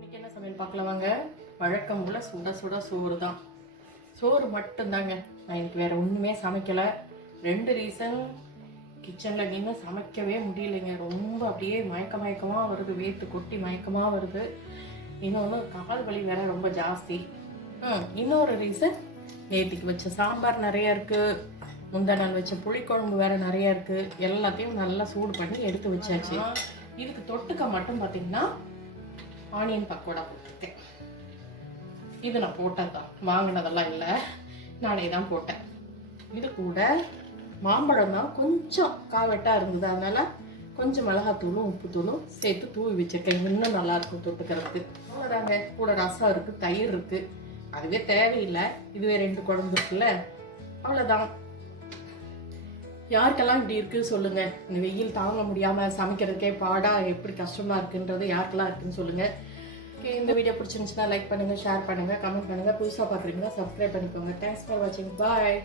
இன்னைக்கு என்ன சமையல் பார்க்கலாம் வாங்க. வழக்கம் போல் சுட சுட சோறு தான். சோறு மட்டும்தாங்க. நான் இன்னைக்கு வேறு ஒன்றுமே சமைக்கலை. 2 ரீசன். கிச்சனில் நின்று சமைக்கவே முடியலைங்க. ரொம்ப அப்படியே மயக்கமாக வருது, வேர்த்து கொட்டி மயக்கமாக வருது. இன்னொன்று கால் வலி வேற ரொம்ப ஜாஸ்தி. இன்னொரு ரீசன், நேற்றுக்கு வச்ச சாம்பார் நிறையா இருக்குது, முந்தா நாள் வச்ச புளிக்குழம்பு வேறு நிறையா இருக்குது. எல்லாத்தையும் நல்லா சூடு பண்ணி எடுத்து வச்சாச்சு. இதுக்கு தொட்டுக்க மட்டும் பார்த்திங்கன்னா ஆனியன் பக்கோடா போட்டிருக்கேன். இது நான் போட்டது தான், வாங்கினதெல்லாம் இல்லை, நானே தான் போட்டேன். இது கூட மாம்பழம் தான் கொஞ்சம் காவெட்டாக இருந்தது, அதனால் கொஞ்சம் மிளகாத்தூளும் உப்புத்தூளும் சேர்த்து தூவி வச்சிருக்கேன். இன்னும் நல்லாயிருக்கும் தொட்டுக்கிறதுக்கு. அவ்வளோதாங்க. கூட ரசம் இருக்குது, தயிர் இருக்குது. அதுவே தேவையில்லை, இதுவே 2 குழம்பு இருக்குல்ல, அவ்வளோதான். யாருக்கெல்லாம் இப்படி இருக்குது சொல்லுங்கள். இந்த வெயில் தாங்க முடியாமல் சமைக்கிறதுக்கே பாடா எப்படி கஷ்டமாக இருக்குன்றது யாருக்கெல்லாம் இருக்குன்னு சொல்லுங்கள். ஓகே, இந்த வீடியோ பிடிச்சிருந்துச்சுன்னா லைக் பண்ணுங்கள், ஷேர் பண்ணுங்கள், கமெண்ட் பண்ணுங்கள். புதுசாக பார்க்குறீங்கன்னா சப்ஸ்கிரைப் பண்ணிக்கோங்க. தேங்க்ஸ் ஃபார் வாட்சிங். பாய்.